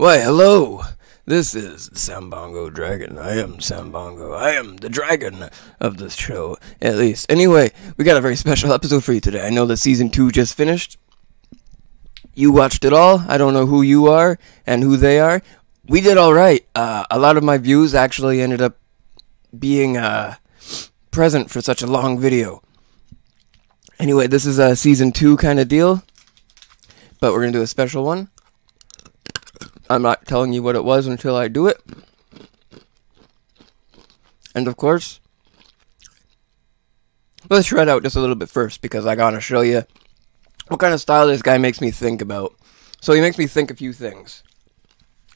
Why, hello! This is Sambongo Dragon. I am Sambongo. I am the dragon of this show, at least. Anyway, we got a very special episode for you today. I know that Season 2 just finished. You watched it all. I don't know who you are and who they are. We did alright. A lot of my views actually ended up being present for such a long video. Anyway, this is a Season 2 kind of deal. But we're going to do a special one. I'm not telling you what it was until I do it. And of course, let's shred out just a little bit first, because I gotta show you what kind of style this guy makes me think about. So he makes me think a few things.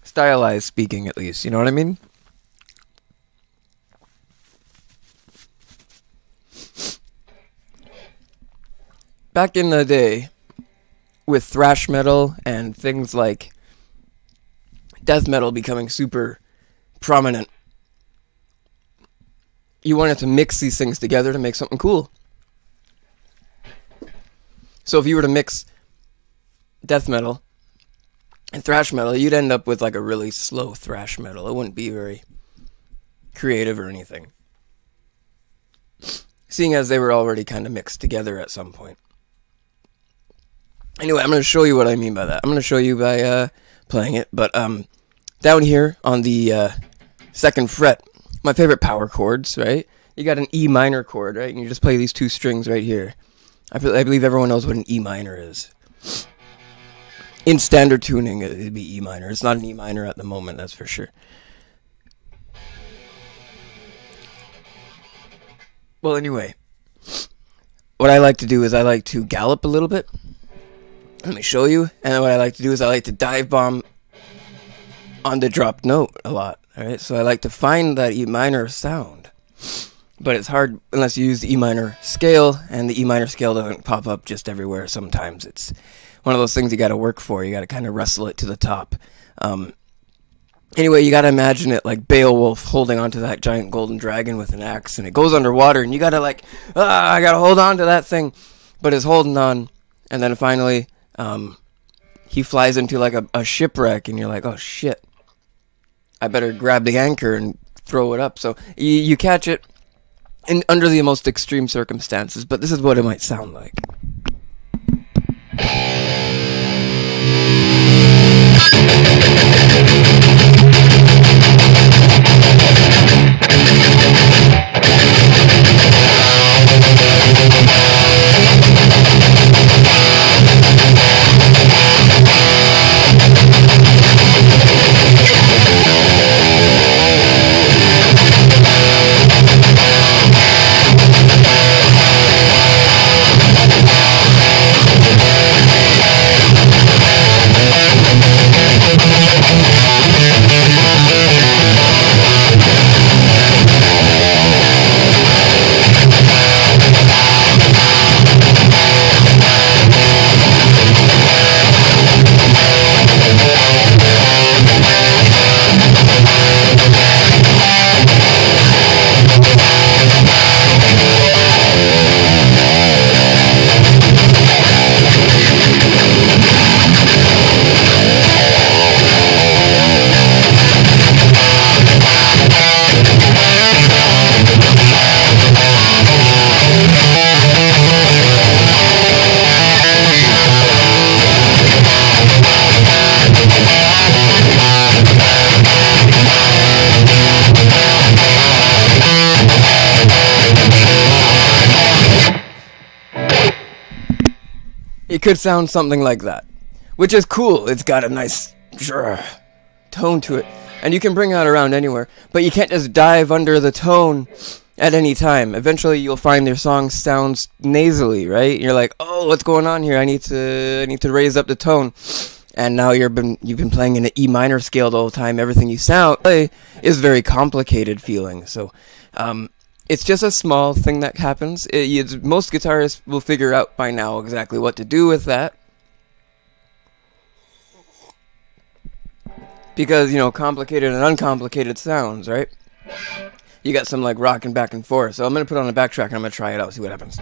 Stylized speaking, at least. You know what I mean? Back in the day, with thrash metal and things like death metal becoming super prominent, you wanted to mix these things together to make something cool. So if you were to mix death metal and thrash metal, you'd end up with like a really slow thrash metal. It wouldn't be very creative or anything, seeing as they were already kind of mixed together at some point. Anyway, I'm going to show you what I mean by that. I'm going to show you by playing it, but down here on the second fret, my favorite power chords, right? You got an E minor chord, right? And you just play these two strings right here. I believe everyone knows what an E minor is. In standard tuning, it'd be E minor. It's not an E minor at the moment, that's for sure. Well, anyway, what I like to do is I like to gallop a little bit. Let me show you. And then what I like to do is I like to dive bomb on the dropped note a lot. Alright, so I like to find that E minor sound. But it's hard unless you use the E minor scale, and the E minor scale doesn't pop up just everywhere. Sometimes it's one of those things you gotta work for. You gotta kind of wrestle it to the top. Anyway, you gotta imagine it like Beowulf holding onto that giant golden dragon with an axe, and it goes underwater, and you gotta like, I gotta hold on to that thing. But it's holding on, and then finally, he flies into like a shipwreck, and you're like, oh shit, I better grab the anchor and throw it up. So you catch it under the most extreme circumstances, but this is what it might sound like. It could sound something like that, which is cool. It's got a nice tone to it, and you can bring that around anywhere, but you can't just dive under the tone at any time. Eventually you'll find your song sounds nasally, right? You're like, oh, what's going on here? I need to raise up the tone. And now you've been playing in an E minor scale the whole time. Everything you play is very complicated feeling. So it's just a small thing that happens. Most guitarists will figure out by now exactly what to do with that. Because, you know, complicated and uncomplicated sounds, right? You got some, like, rocking back and forth. So I'm going to put on a backtrack and I'm going to try it out, see what happens.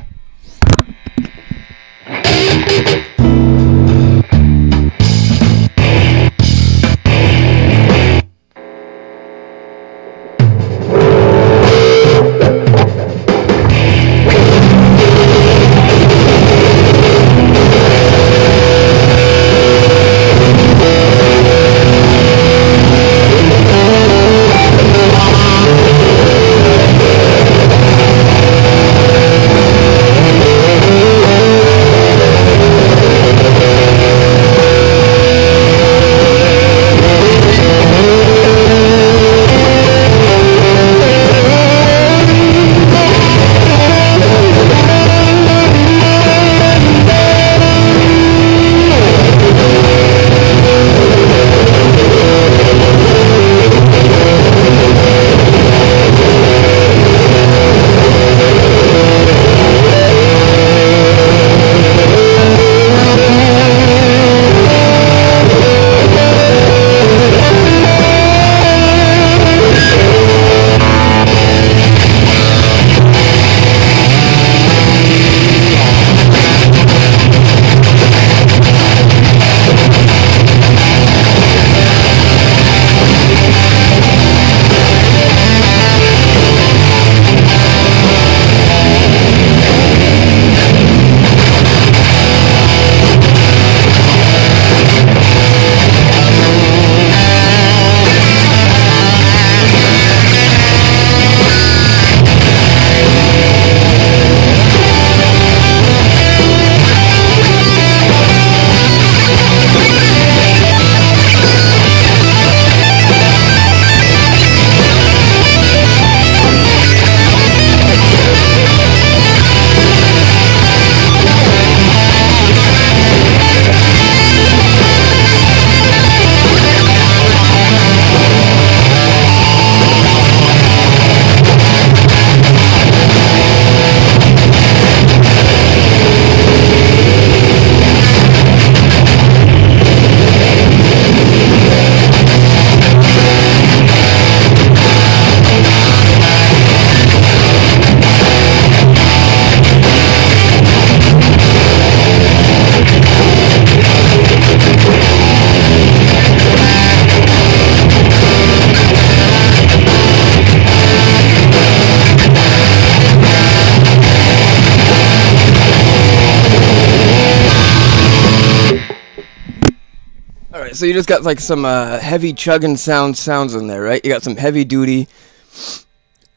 so you just got like some heavy chugging sounds in there, right? You got some heavy duty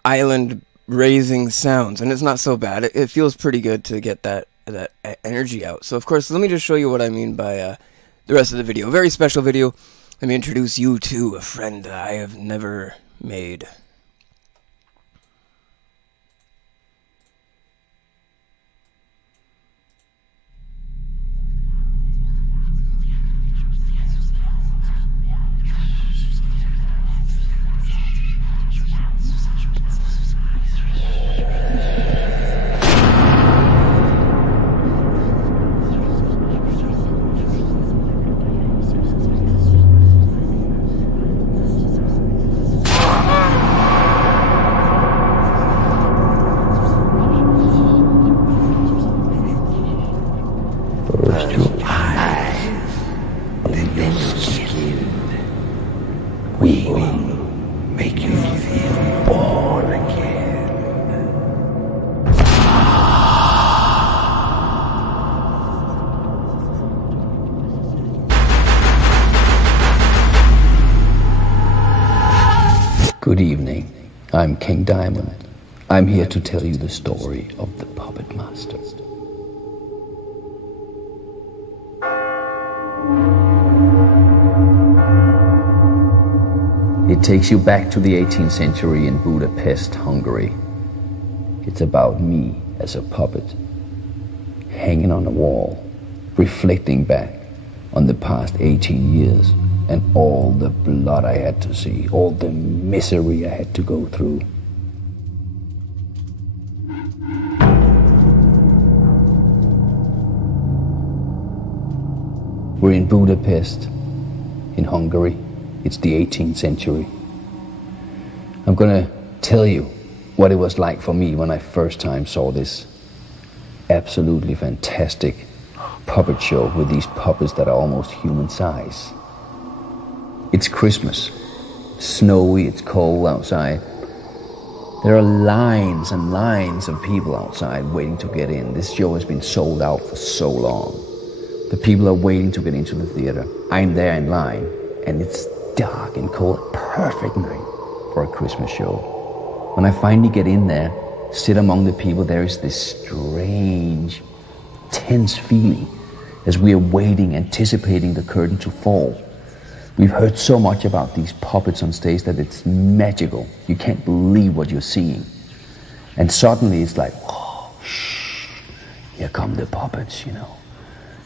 island raising sounds, and it's not so bad. It feels pretty good to get that energy out. So of course, let me just show you what I mean by the rest of the video. Very special video. Let me introduce you to a friend that I have never made. We will make you feel born again. Good evening. I'm King Diamond. I'm here to tell you the story of the Puppet Master. It takes you back to the 18th century in Budapest, Hungary. It's about me as a puppet, hanging on a wall, reflecting back on the past 18 years and all the blood I had to see, all the misery I had to go through. We're in Budapest, in Hungary. It's the 18th century. I'm gonna tell you what it was like for me when I first time saw this absolutely fantastic puppet show with these puppets that are almost human size. It's Christmas, snowy, it's cold outside. There are lines and lines of people outside waiting to get in. This show has been sold out for so long. The people are waiting to get into the theater. I'm there in line, and it's dark and cold, perfect night for a Christmas show. When I finally get in there, sit among the people, there is this strange, tense feeling as we are waiting, anticipating the curtain to fall. We've heard so much about these puppets on stage that it's magical. You can't believe what you're seeing. And suddenly it's like, whoa, shh, here come the puppets, you know.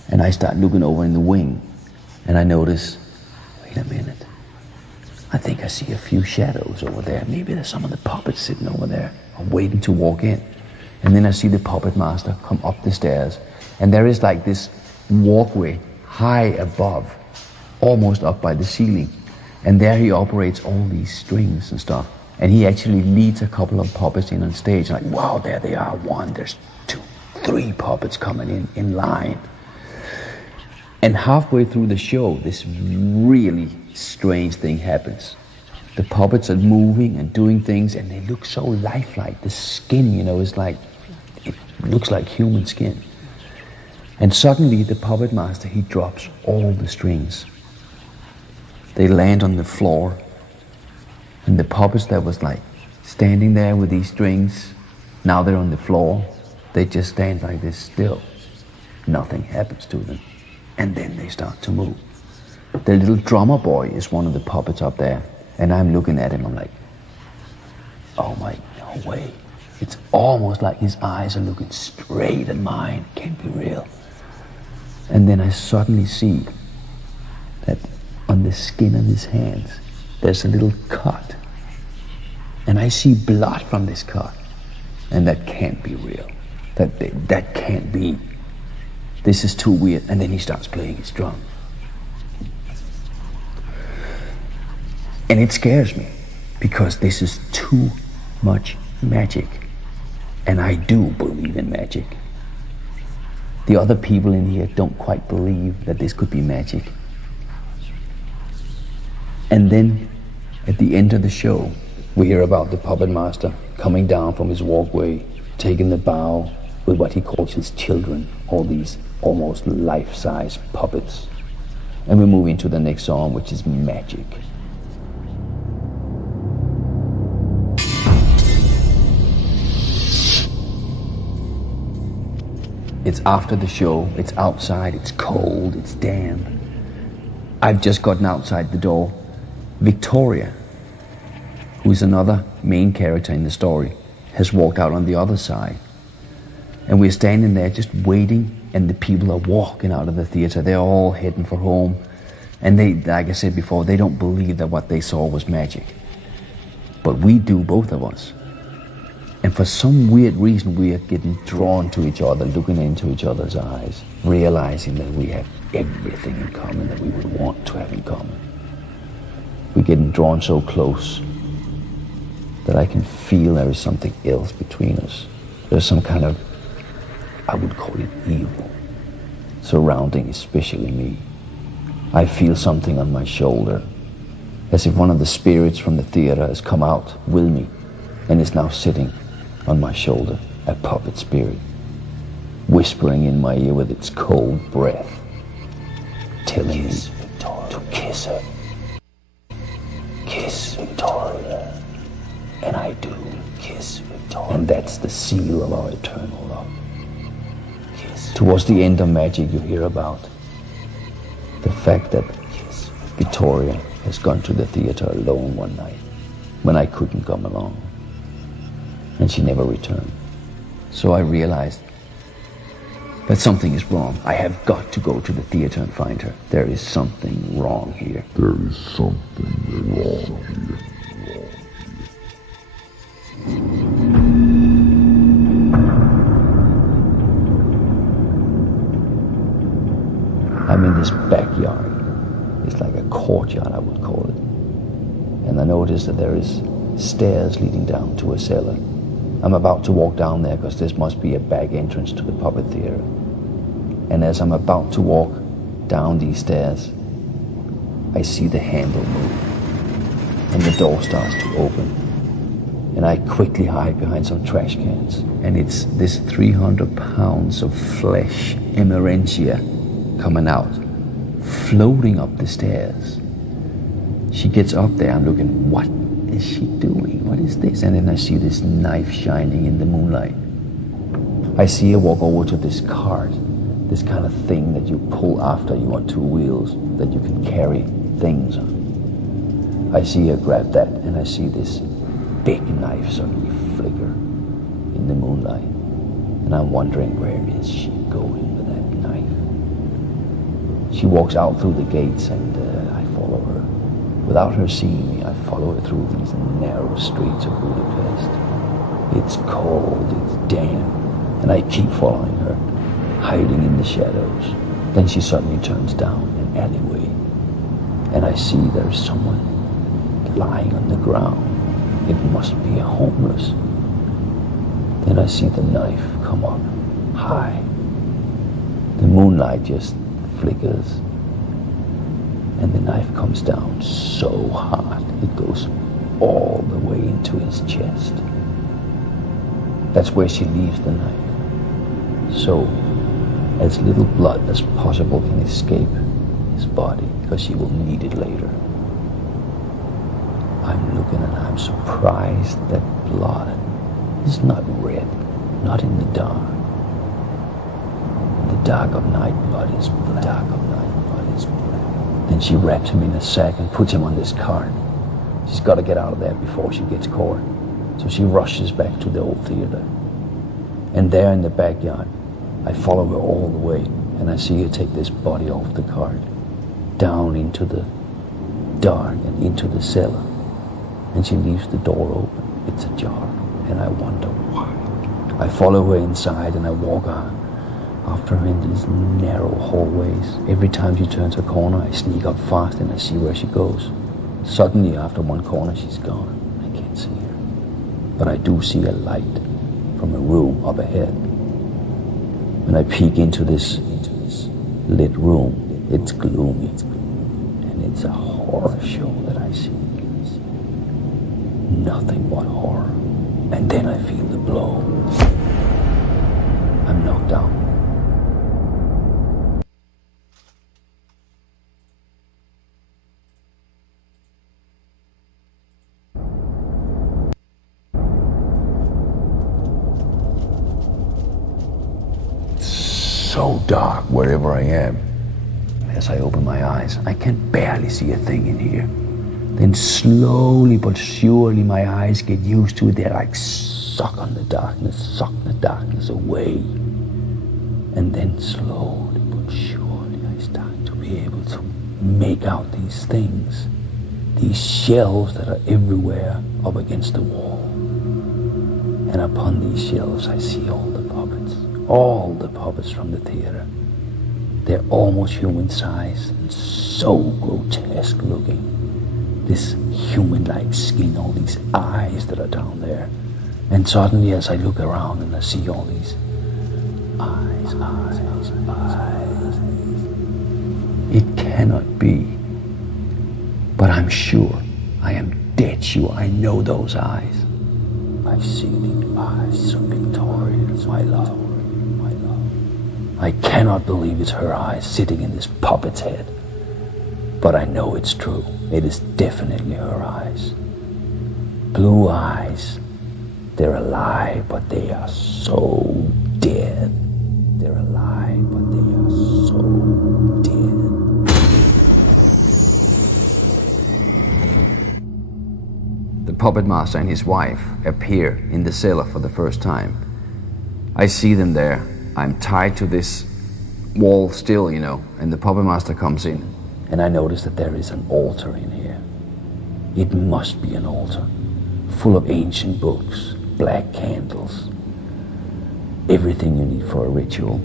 And I start looking over in the wing, and I notice, wait a minute. I think I see a few shadows over there. Maybe there's some of the puppets sitting over there. I'm waiting to walk in. And then I see the puppet master come up the stairs. And there is like this walkway high above, almost up by the ceiling. And there he operates all these strings and stuff. And he actually leads a couple of puppets in on stage. Like, wow, there they are. One, there's two, three puppets coming in line. And halfway through the show, this really strange thing happens. The puppets are moving and doing things, and they look so lifelike. The skin, you know, is like, it looks like human skin. And suddenly the puppet master, he drops all the strings. They land on the floor, and the puppets that was like standing there with these strings, now they're on the floor. They just stand like this still. Nothing happens to them. And then they start to move. The little drummer boy is one of the puppets up there. And I'm looking at him, I'm like, oh my, no way. It's almost like his eyes are looking straight at mine. Can't be real. And then I suddenly see that on the skin of his hands, there's a little cut. And I see blood from this cut. And that can't be real. That can't be. This is too weird. And then he starts playing his drum. And it scares me because this is too much magic. And I do believe in magic. The other people in here don't quite believe that this could be magic. And then at the end of the show, we hear about the puppet master coming down from his walkway, taking the bow with what he calls his children, all these almost life-size puppets. And we move into the next song, which is Magic. It's after the show, it's outside, it's cold, it's damp. I've just gotten outside the door. Victoria, who is another main character in the story, has walked out on the other side. And we're standing there just waiting, and the people are walking out of the theater. They're all heading for home. And they, like I said before, they don't believe that what they saw was magic. But we do, both of us. And for some weird reason, we are getting drawn to each other, looking into each other's eyes, realizing that we have everything in common that we would want to have in common. We're getting drawn so close that I can feel there is something else between us. There's some kind of, I would call it evil, surrounding especially me. I feel something on my shoulder, as if one of the spirits from the theater has come out with me and is now sitting on my shoulder, a puppet spirit, whispering in my ear with its cold breath, telling me to kiss her. Kiss Victoria. And I do. Kiss Victoria. And that's the seal of our eternal love. Kiss. Towards the end of Magic, you hear about the fact that Victoria has gone to the theater alone one night when I couldn't come along. And she never returned. So I realized that something is wrong. I have got to go to the theater and find her. There is something wrong here. There is something wrong here. I'm in this backyard. It's like a courtyard, I would call it. And I notice that there is stairs leading down to a cellar. I'm about to walk down there because this must be a back entrance to the puppet theater. And as I'm about to walk down these stairs, I see the handle move. And the door starts to open. And I quickly hide behind some trash cans. And it's this 300 pounds of flesh, emerentia, coming out, floating up the stairs. She gets up there, I'm looking, what is she doing? What is this? And then I see this knife shining in the moonlight. I see her walk over to this cart, this kind of thing that you pull after you on two wheels, that you can carry things on. I see her grab that, and I see this big knife suddenly flicker in the moonlight. And I'm wondering, where is she going with that knife? She walks out through the gates, and I follow her. Without her seeing me, I follow her through these narrow streets of Budapest. It's cold, it's damp, and I keep following her, hiding in the shadows. Then she suddenly turns down an alleyway, and I see there's someone lying on the ground. It must be a homeless. Then I see the knife come up high. The moonlight just flickers, and the knife comes down so hard it goes all the way into his chest. That's where she leaves the knife, so as little blood as possible can escape his body, because she will need it later. I'm looking and I'm surprised that blood is not red, not in the dark. The dark of night blood is black. Dark of night blood is black. Then she wraps him in a sack and puts him on this cart. She's got to get out of there before she gets caught. So she rushes back to the old theater. And there in the backyard, I follow her all the way, and I see her take this body off the cart, down into the dark and into the cellar. And she leaves the door open. It's ajar, and I wonder why. I follow her inside, and I walk after her in these narrow hallways. Every time she turns a corner, I sneak up fast and I see where she goes. Suddenly, after one corner, she's gone. I can't see her. But I do see a light from a room up ahead. When I peek into this lit room, it's gloomy, and it's a horror show that I see. Nothing but horror. And then I feel the blow. I'm knocked out. so dark wherever I am. As I open my eyes, I can barely see a thing in here. Then slowly but surely my eyes get used to it. They're like suck the darkness away. And then slowly but surely I start to be able to make out these things. These shelves that are everywhere up against the wall. And upon these shelves I see all the puppets from the theater. They're almost human size and so grotesque looking. This human-like skin, all these eyes that are down there. And suddenly as I look around and I see all these eyes. It cannot be. But I'm sure, I am dead sure I know those eyes. I see the eyes of Victoria, my love. I cannot believe it's her eyes sitting in this puppet's head. But I know it's true. It is definitely her eyes. Blue eyes. They're alive, but they are so dead. They're alive, but they are so dead. The puppet master and his wife appear in the cellar for the first time. I see them there. I'm tied to this wall still, and the puppet master comes in. And I notice that there is an altar in here. It must be an altar, full of ancient books, black candles, everything you need for a ritual.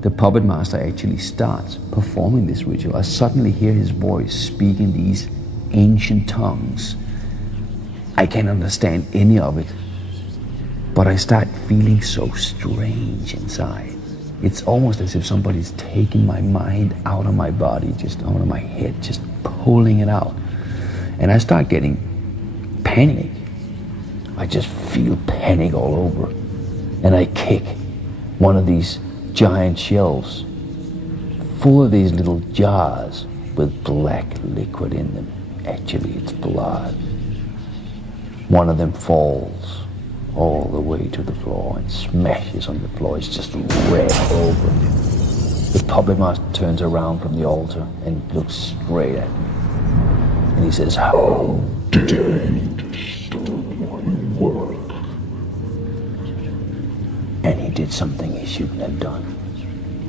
The puppet master actually starts performing this ritual. I suddenly hear his voice speaking these ancient tongues. I can't understand any of it, but I start feeling so strange inside. It's almost as if somebody's taking my mind out of my body, just out of my head, just pulling it out. And I start getting panic. I just feel panic all over. And I kick one of these giant shelves full of these little jars with black liquid in them. Actually, it's blood. One of them falls all the way to the floor and smashes on the floor. It's just red over. The puppet master turns around from the altar and looks straight at me. And he says, "How dare you disturb my work?" And he did something he shouldn't have done.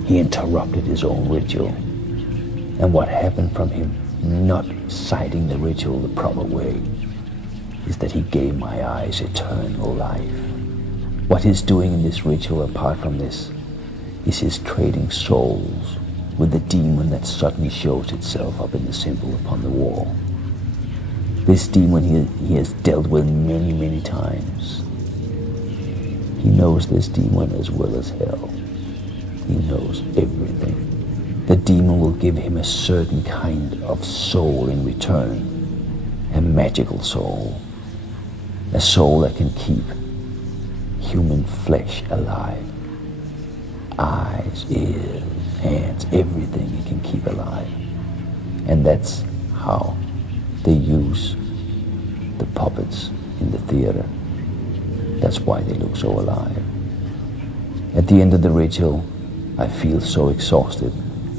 He interrupted his own ritual. And what happened from him not citing the ritual the proper way is that he gave my eyes eternal life. What he's doing in this ritual, apart from this, is he's trading souls with the demon that suddenly shows itself up in the symbol upon the wall. This demon he has dealt with many, many times. He knows this demon as well as hell. He knows everything. The demon will give him a certain kind of soul in return, a magical soul. A soul that can keep human flesh alive. Eyes, ears, hands, everything it can keep alive. And that's how they use the puppets in the theater. That's why they look so alive. At the end of the ritual, I feel so exhausted,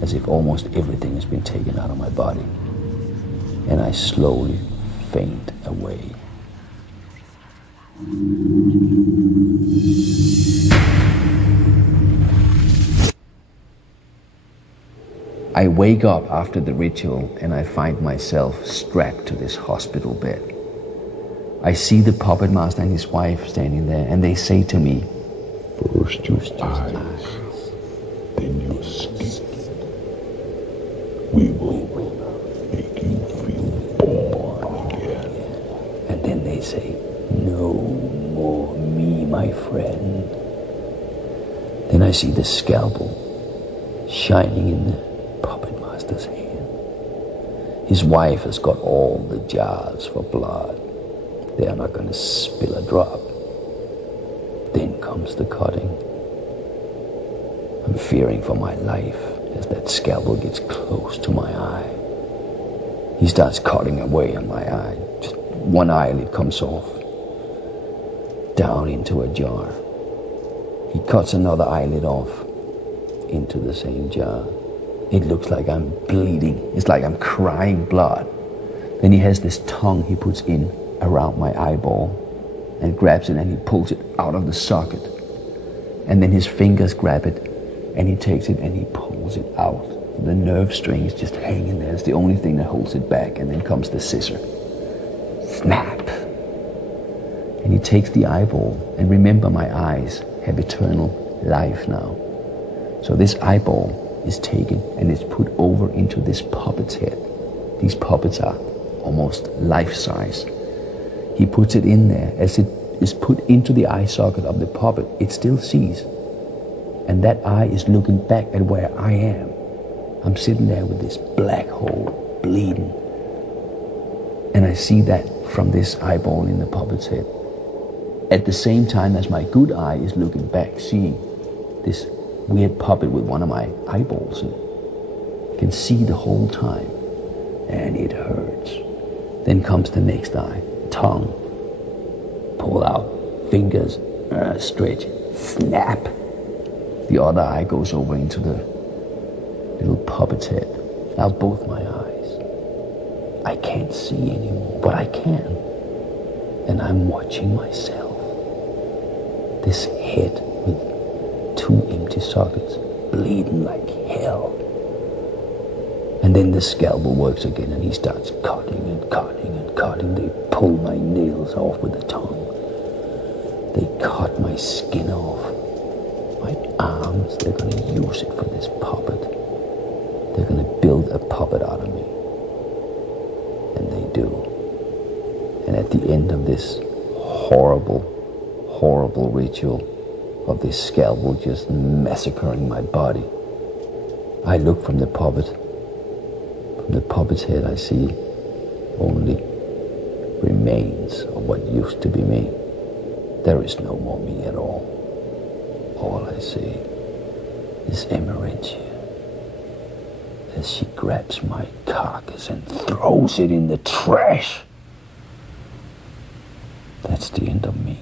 as if almost everything has been taken out of my body. And I slowly faint away. I wake up after the ritual and I find myself strapped to this hospital bed. I see the puppet master and his wife standing there, and they say to me, "First your eyes, then your skin. We will make you feel born again." And then they say, "No more me, my friend." Then I see the scalpel shining in the puppet master's hand. His wife has got all the jars for blood. They are not going to spill a drop. Then comes the cutting. I'm fearing for my life as that scalpel gets close to my eye. He starts cutting away on my eye. Just one eyelid comes off, down into a jar. He cuts another eyelid off, into the same jar. It looks like I'm bleeding. It's like I'm crying blood. Then he has this tongue he puts in around my eyeball and grabs it and he pulls it out of the socket. And then his fingers grab it and he takes it and he pulls it out. The nerve string is just hanging there. It's the only thing that holds it back. And then comes the scissor. Snap! And he takes the eyeball. And remember, my eyes have eternal life now. So this eyeball is taken and it's put over into this puppet's head. These puppets are almost life-size. He puts it in there. As it is put into the eye socket of the puppet, it still sees. And that eye is looking back at where I am. I'm sitting there with this black hole, bleeding. And I see that from this eyeball in the puppet's head. At the same time as my good eye is looking back, seeing this weird puppet with one of my eyeballs in it. I can see the whole time. And it hurts. Then comes the next eye. Tongue. Pull out. Fingers. Stretch. Snap. The other eye goes over into the little puppet's head. Now both my eyes. I can't see anymore, but I can. And I'm watching myself. This head with 2 empty sockets, bleeding like hell. And then the scalpel works again and he starts cutting and cutting and cutting. They pull my nails off with the tongue. They cut my skin off. My arms, they're going to use it for this puppet. They're going to build a puppet out of me. And they do. And at the end of this horrible, horrible ritual of this scalpel just massacring my body, I look from the puppet. From the puppet's head I see only remains of what used to be me. There is no more me at all. All I see is Emerentia as she grabs my carcass and throws it in the trash. That's the end of me.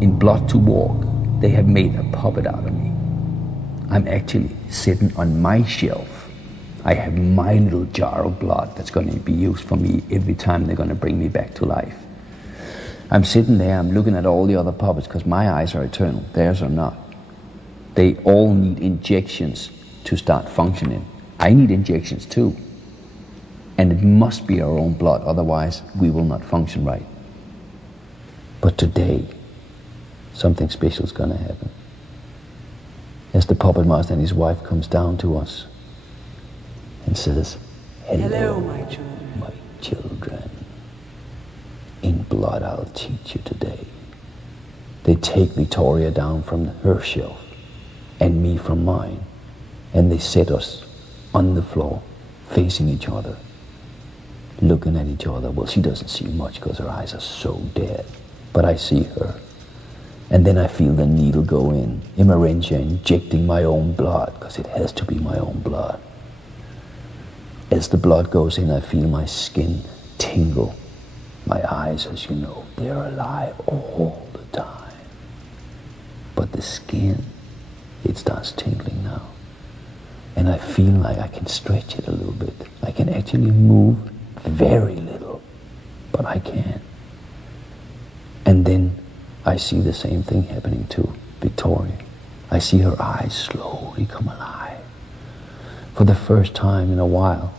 In Blood to Walk, they have made a puppet out of me. I'm actually sitting on my shelf. I have my little jar of blood that's going to be used for me every time they're going to bring me back to life. I'm sitting there, I'm looking at all the other puppets because my eyes are eternal, theirs are not. They all need injections to start functioning. I need injections too. And it must be our own blood, otherwise we will not function right. But today, something special is going to happen. As the puppet master and his wife comes down to us and says, Hello, my children. My children. In blood I'll teach you today. They take Victoria down from her shelf and me from mine, and they set us on the floor facing each other, looking at each other. Well, she doesn't see much because her eyes are so dead, but I see her. And then I feel the needle go in, Emerentia injecting my own blood, because it has to be my own blood. As the blood goes in, I feel my skin tingle. My eyes, as you know, they're alive all the time. But the skin, it starts tingling now. And I feel like I can stretch it a little bit. I can actually move very little, but I can. And then I see the same thing happening to Victoria. I see her eyes slowly come alive. For the first time in a while,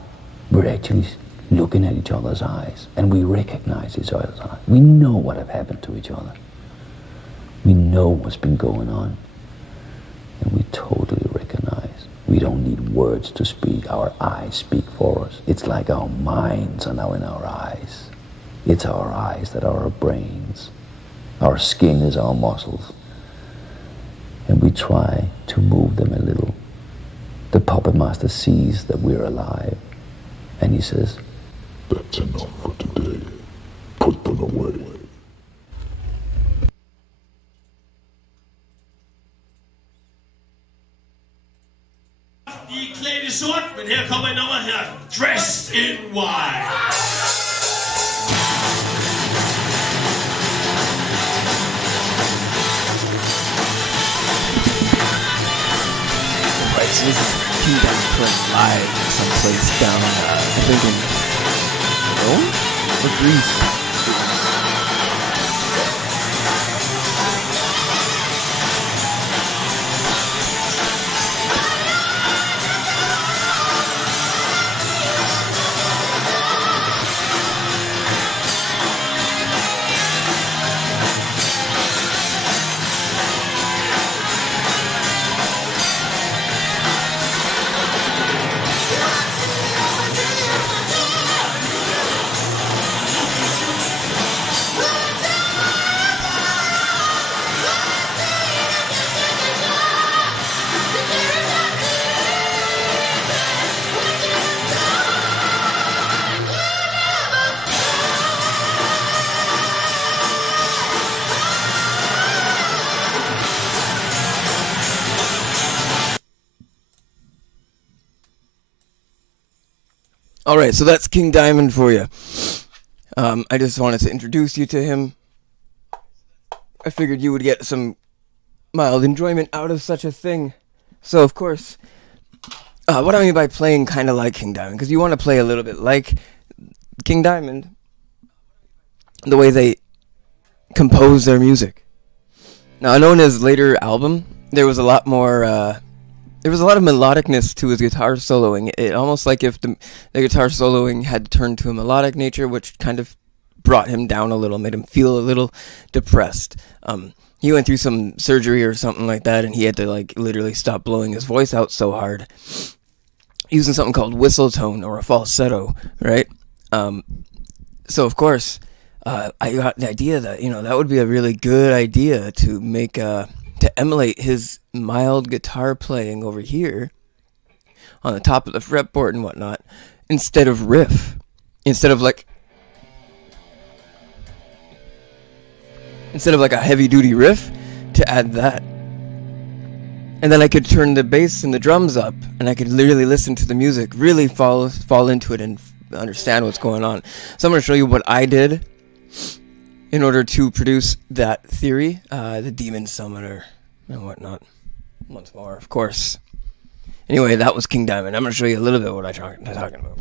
we're actually looking at each other's eyes, and we recognize each other's eyes. We know what have happened to each other. We know what's been going on, and we totally recognize. We don't need words to speak. Our eyes speak for us. It's like our minds are now in our eyes. It's our eyes that are our brains. Our skin is our muscles. And we try to move them a little. The puppet master sees that we're alive, and he says, That's enough for today. Put them away. De er klædt i sort, men her kommer et nummer her. Dressed in white. So this is King Diamond playing live someplace down, I think in Rome or Greece. Alright, so that's King Diamond for you. I just wanted to introduce you to him. I figured you would get some mild enjoyment out of such a thing. So, of course, what I mean by playing kind of like King Diamond, because you want to play a little bit like King Diamond, the way they compose their music. Now, I know in his later album, there was a lot more... there was a lot of melodicness to his guitar soloing. It almost like if the guitar soloing had turned to a melodic nature, which kind of brought him down a little, made him feel a little depressed. He went through some surgery or something like that, and he had to like literally stop blowing his voice out so hard, using something called whistle tone or a falsetto, right? So of course, I got the idea that that would be a really good idea to make to emulate his mild guitar playing over here on the top of the fretboard and whatnot, instead of riff, instead of like a heavy duty riff, to add that. And then I could turn the bass and the drums up, and I could literally listen to the music, really fall into it and understand what's going on. So I'm going to show you what I did in order to produce that theory, the demon summoner and whatnot. Once more, of course. Anyway, that was King Diamond. I'm going to show you a little bit of what I'm talking about.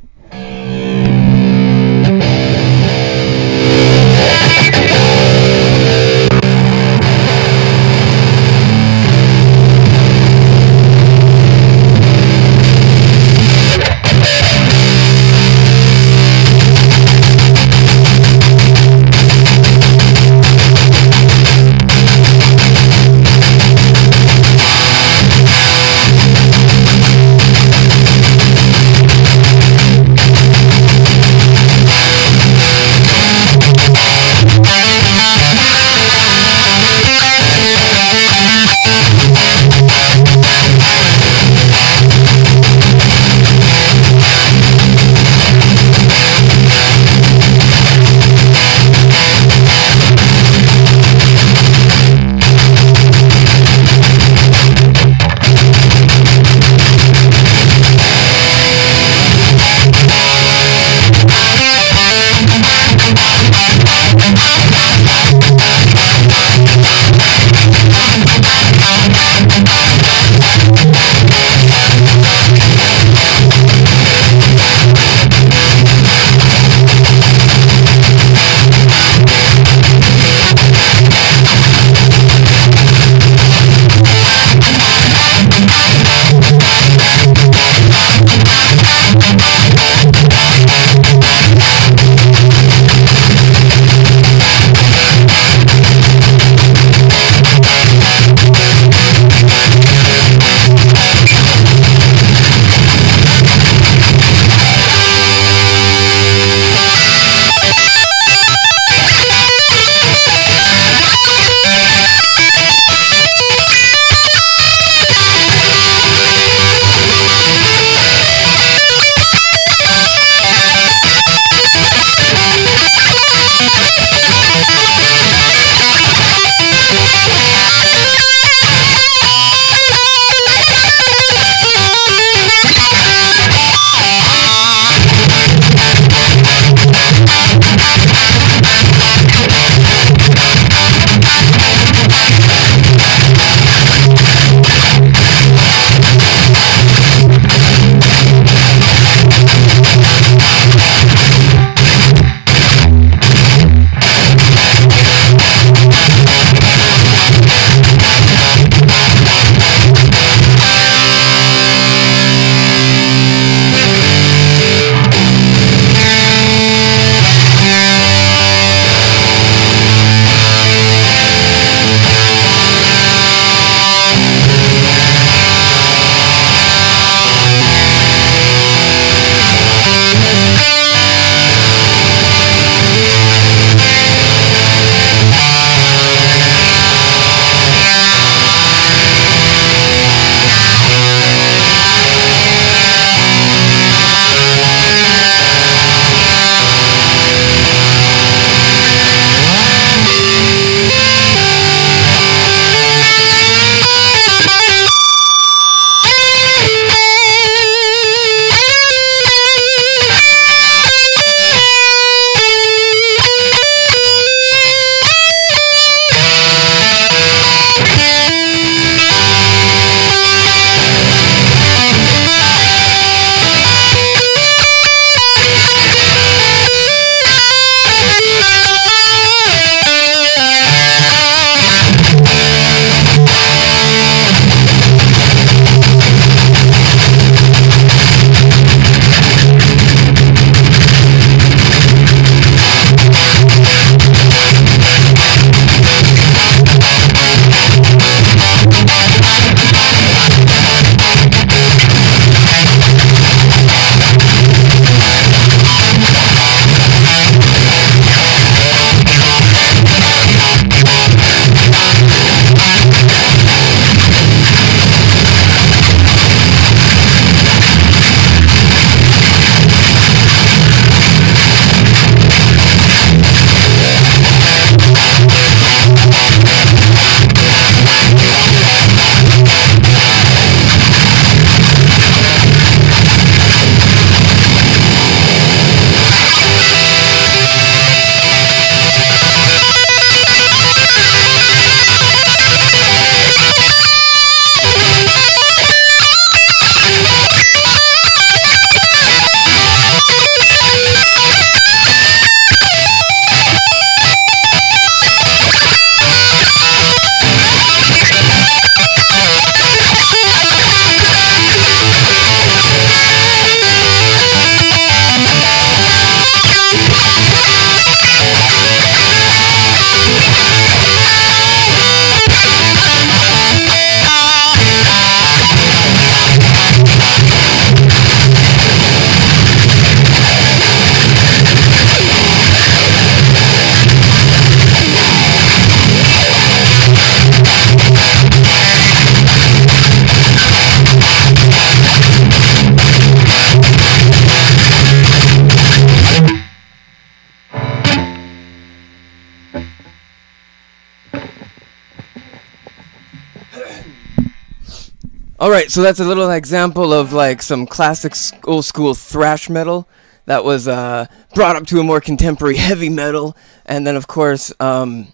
Alright, so that's a little example of like some classic old school thrash metal that was brought up to a more contemporary heavy metal, and then of course, you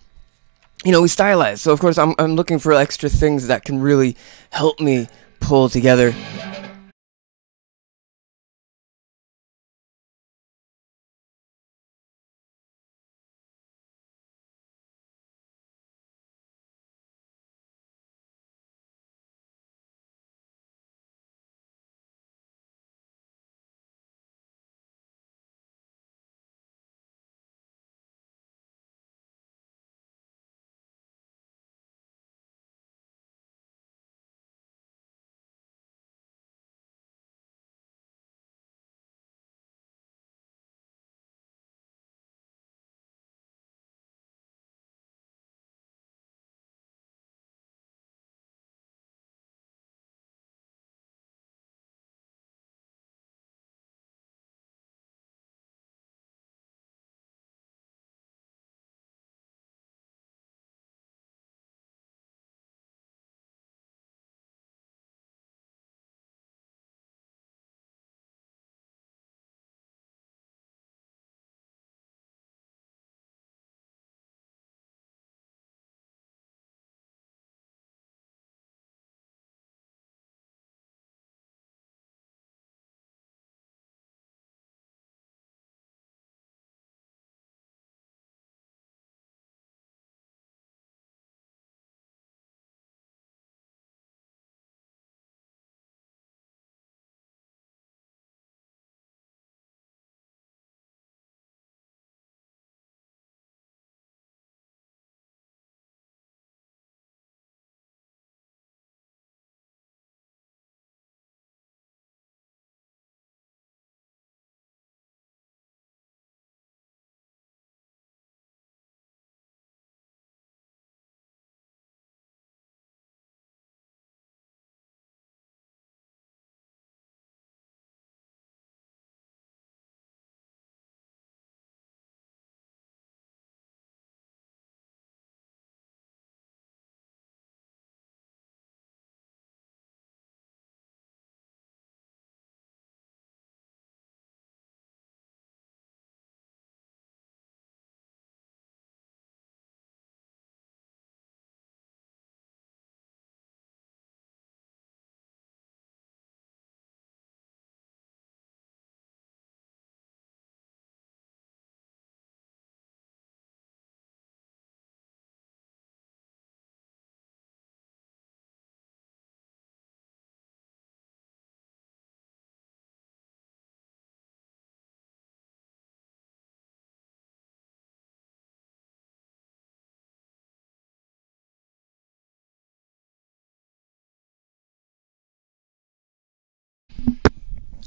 know, we stylized. So of course I'm looking for extra things that can really help me pull together.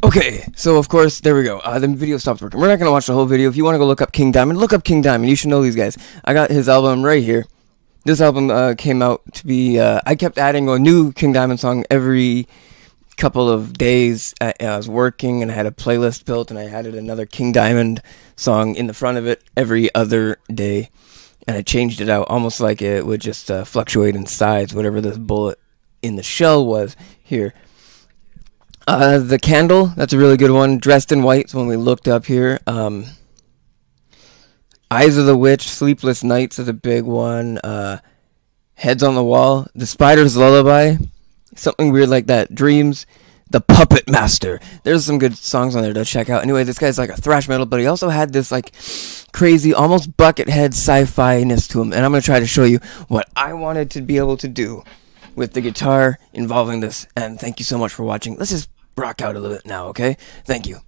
Okay, so of course, there we go. The video stopped working. We're not going to watch the whole video. If you want to go look up King Diamond, look up King Diamond. You should know these guys. I got his album right here. This album came out to be, I kept adding a new King Diamond song every couple of days. I was working and I had a playlist built and I added another King Diamond song in the front of it every other day. And I changed it out almost like it would just fluctuate in size, whatever this bullet in the shell was here. The Candle, that's a really good one. Dressed in White, so when we looked up here. Eyes of the Witch, Sleepless Nights is a big one. Heads on the Wall, The Spider's Lullaby, something weird like that. Dreams, The Puppet Master. There's some good songs on there to check out. Anyway, this guy's like a thrash metal, but he also had this like crazy, almost Buckethead sci-fi-ness to him. And I'm going to try to show you what I wanted to be able to do with the guitar involving this. And thank you so much for watching. Let's just rock out a little bit now, okay? Thank you.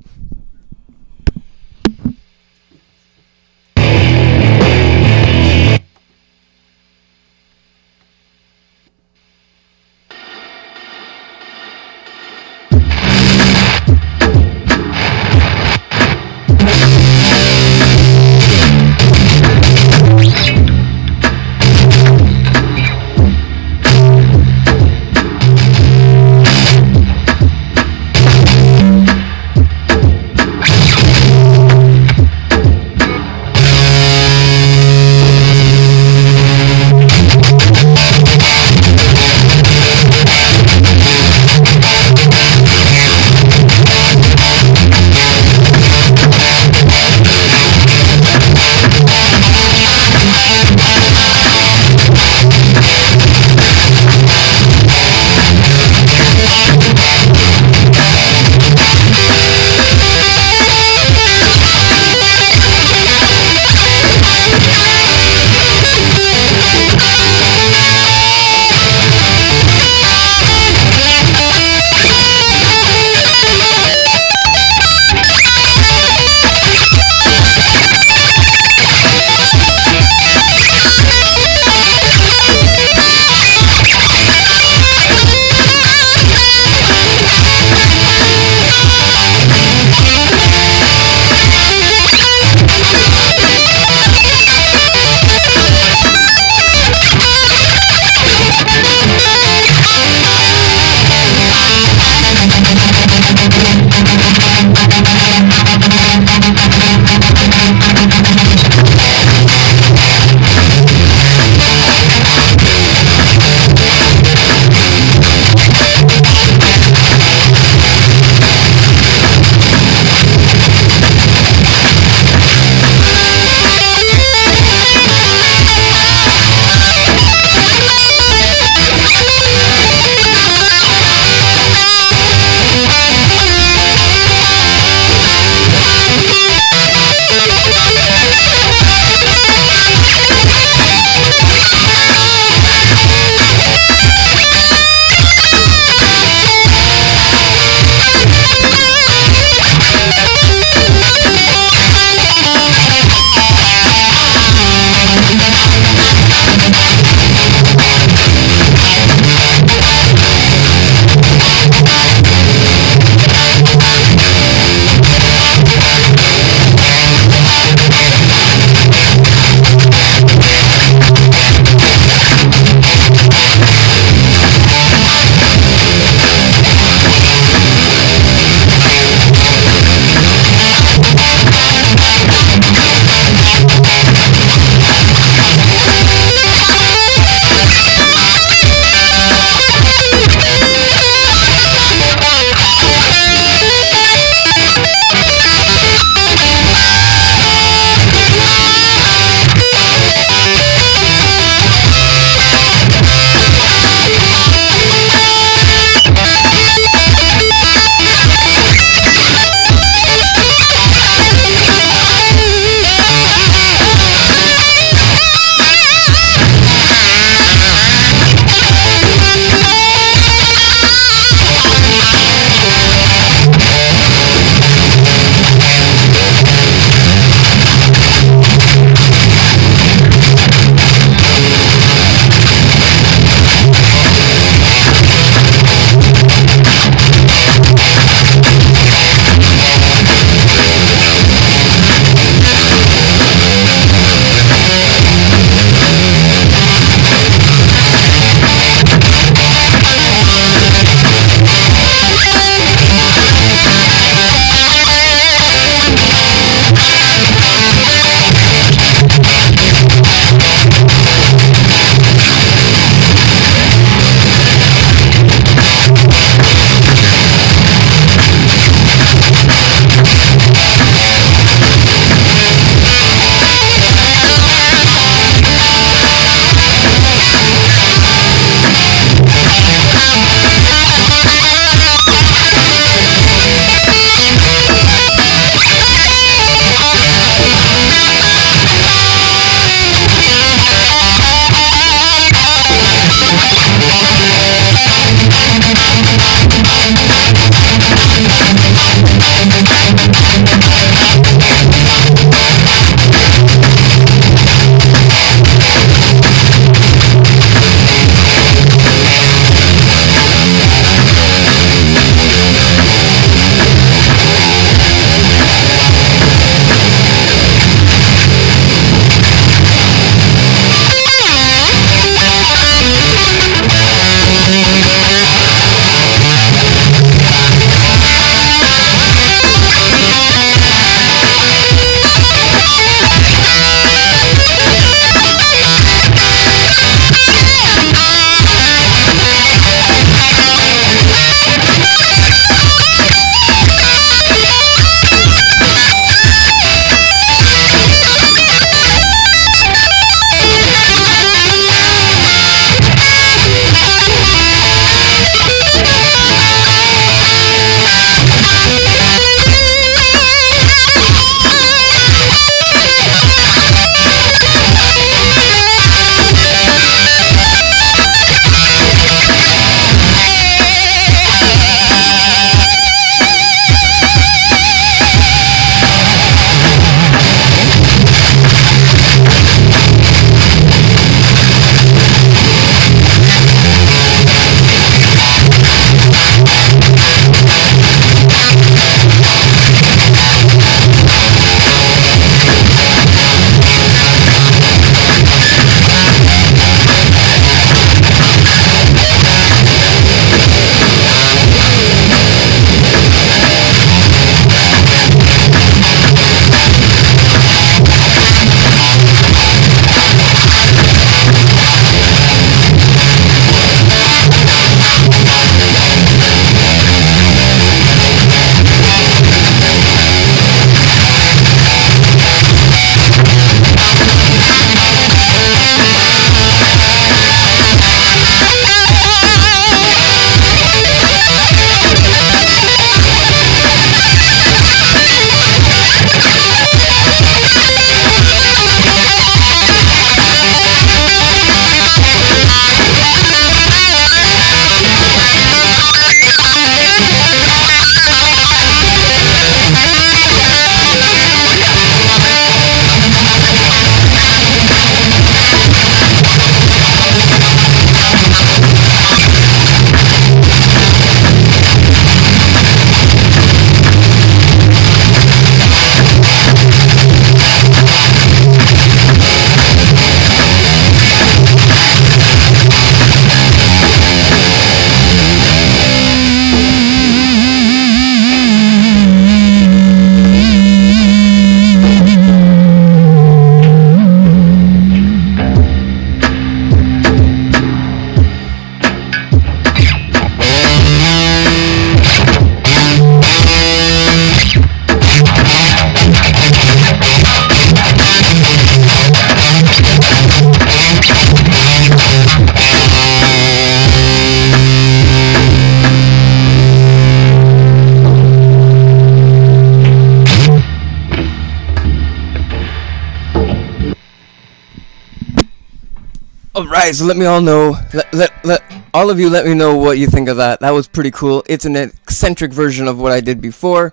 Alright, so let me all know, let all of you let me know what you think of that. That was pretty cool. It's an eccentric version of what I did before,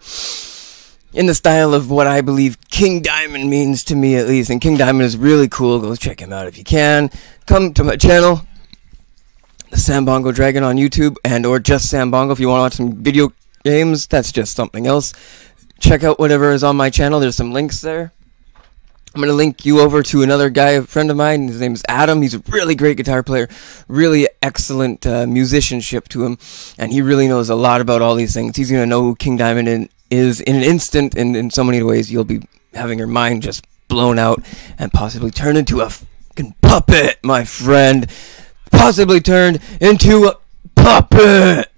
in the style of what I believe King Diamond means to me, at least. And King Diamond is really cool. Go check him out if you can. Come to my channel, the Sambongo Dragon on YouTube, and or just Sambongo if you want to watch some video games. That's just something else. Check out whatever is on my channel. There's some links there. I'm going to link you over to another guy, a friend of mine. His name is Addon. He's a really great guitar player. Really excellent musicianship to him. And he really knows a lot about all these things. He's going to know who King Diamond is in an instant. And in so many ways, you'll be having your mind just blown out and possibly turned into a fucking puppet, my friend. Possibly turned into a puppet.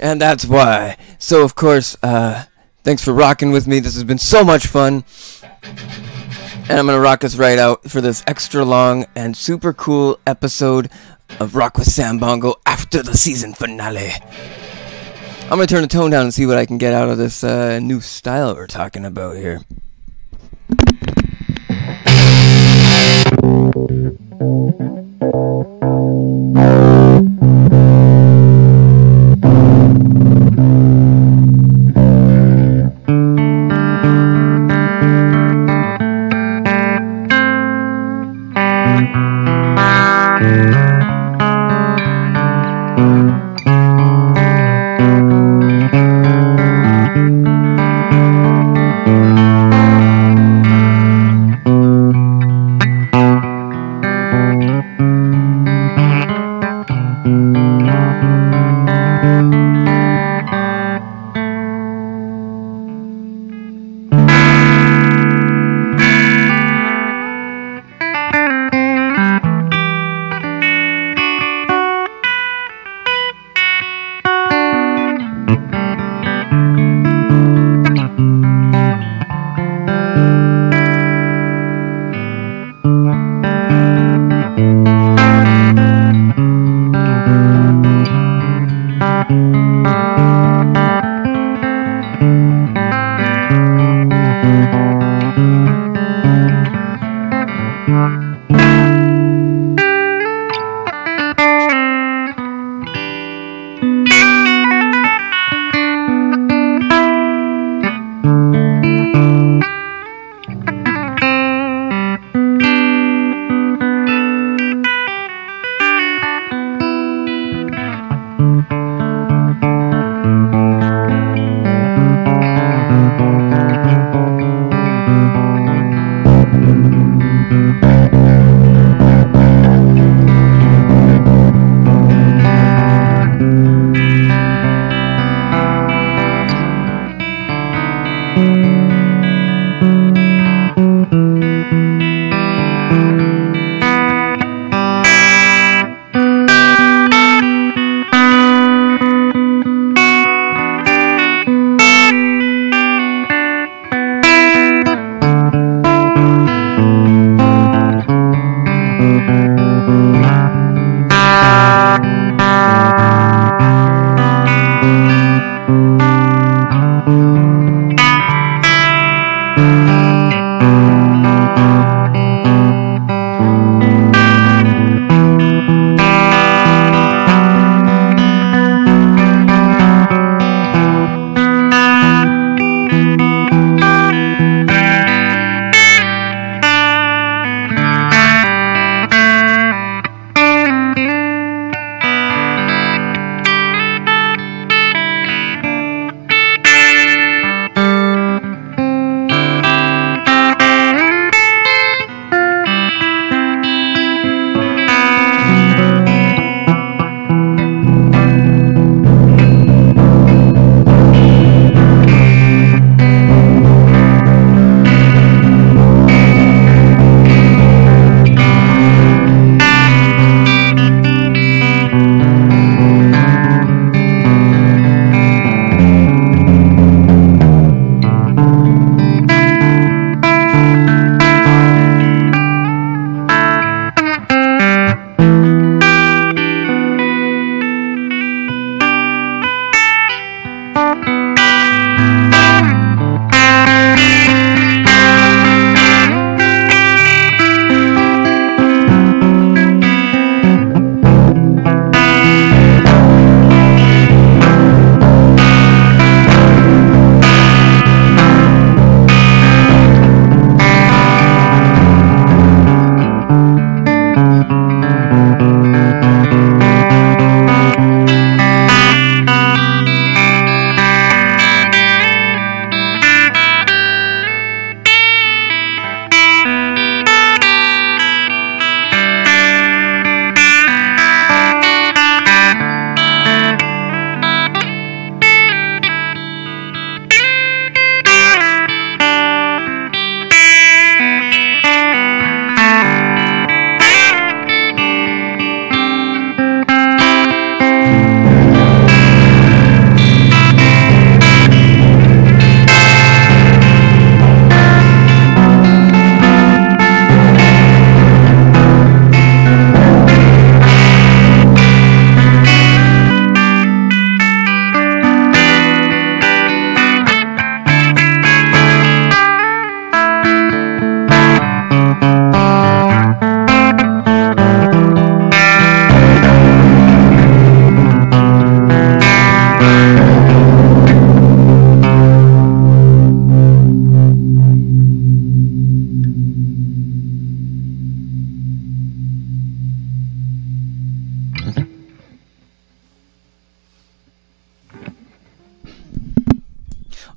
And that's why. So, of course, thanks for rocking with me. This has been so much fun. And I'm going to rock us right out for this extra long and super cool episode of Rock with Sambongo after the season finale. I'm going to turn the tone down and see what I can get out of this new style we're talking about here.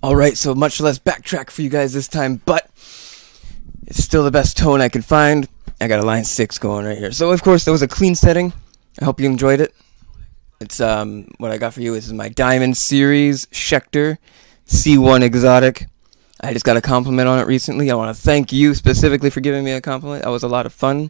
Alright, so much less backtrack for you guys this time, but it's still the best tone I could find. I got a line 6 going right here. So, of course, that was a clean setting. I hope you enjoyed it. It's, what I got for you is my Diamond Series Schecter C1 Exotic. I just got a compliment on it recently. I want to thank you specifically for giving me a compliment. That was a lot of fun.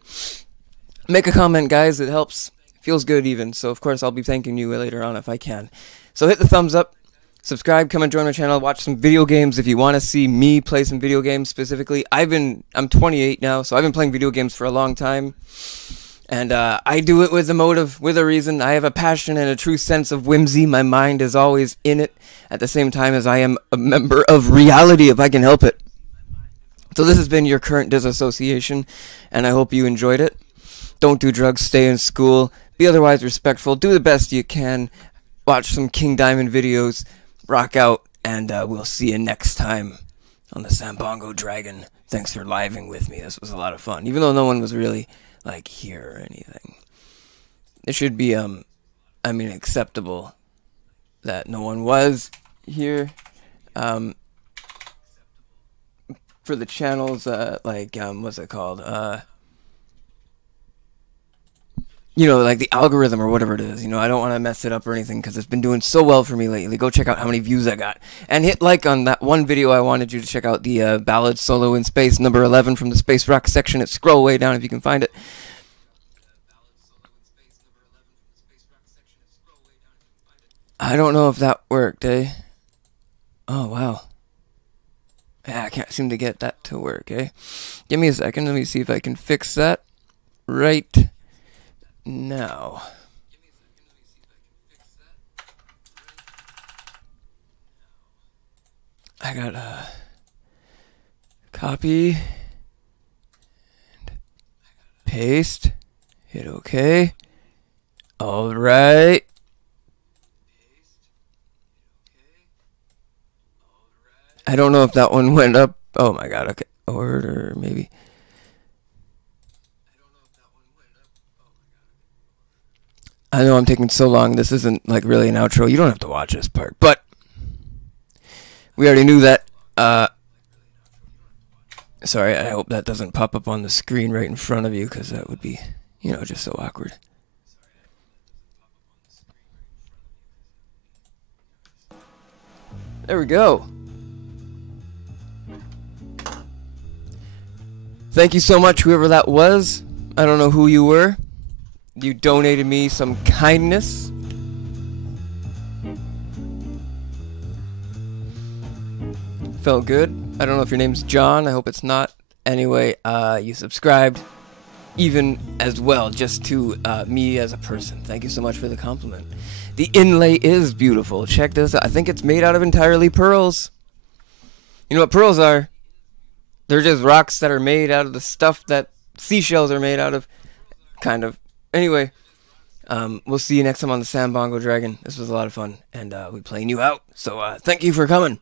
Make a comment, guys. It helps. It feels good even. So, of course, I'll be thanking you later on if I can. So, hit the thumbs up. Subscribe. Come and join my channel. Watch some video games if you want to see me play some video games specifically. I'm 28 now, so I've been playing video games for a long time. And I do it with a motive, with a reason. I have a passion and a true sense of whimsy. My mind is always in it at the same time as I am a member of reality, if I can help it. So this has been your current disassociation, and I hope you enjoyed it. Don't do drugs, stay in school, be otherwise respectful, do the best you can, watch some King Diamond videos, rock out, and we'll see you next time on the Sambongo Dragon. Thanks for living with me. This was a lot of fun, even though no one was really like here or anything. It should be acceptable that no one was here for the channels, what's it called, like the algorithm or whatever it is. I don't want to mess it up or anything because it's been doing so well for me lately. Go check out how many views I got. And hit like on that one video I wanted you to check out, the Ballad Solo in Space, number 11 from the Space Rock section. It's scroll way down if you can find it. I don't know if that worked, eh? Oh, wow. Yeah, I can't seem to get that to work, eh? Give me a second. Let me see if I can fix that right now. I got a copy, paste, hit OK. All right. I don't know if that one went up. Oh my god, okay. Order, maybe. I know I'm taking so long. This isn't like really an outro. You don't have to watch this part, but we already knew that. Sorry, I hope that doesn't pop up on the screen right in front of you, because that would be, just so awkward. There we go. Thank you so much, whoever that was. I don't know who you were. You donated me some kindness. Felt good. I don't know if your name's John. I hope it's not. Anyway, you subscribed even as well, just to me as a person. Thank you so much for the compliment. The inlay is beautiful. Check this out. I think it's made out of entirely pearls. You know what pearls are? They're just rocks that are made out of the stuff that seashells are made out of. Kind of. Anyway, we'll see you next time on the Sambongo Dragon. This was a lot of fun, and we're playing you out. So thank you for coming.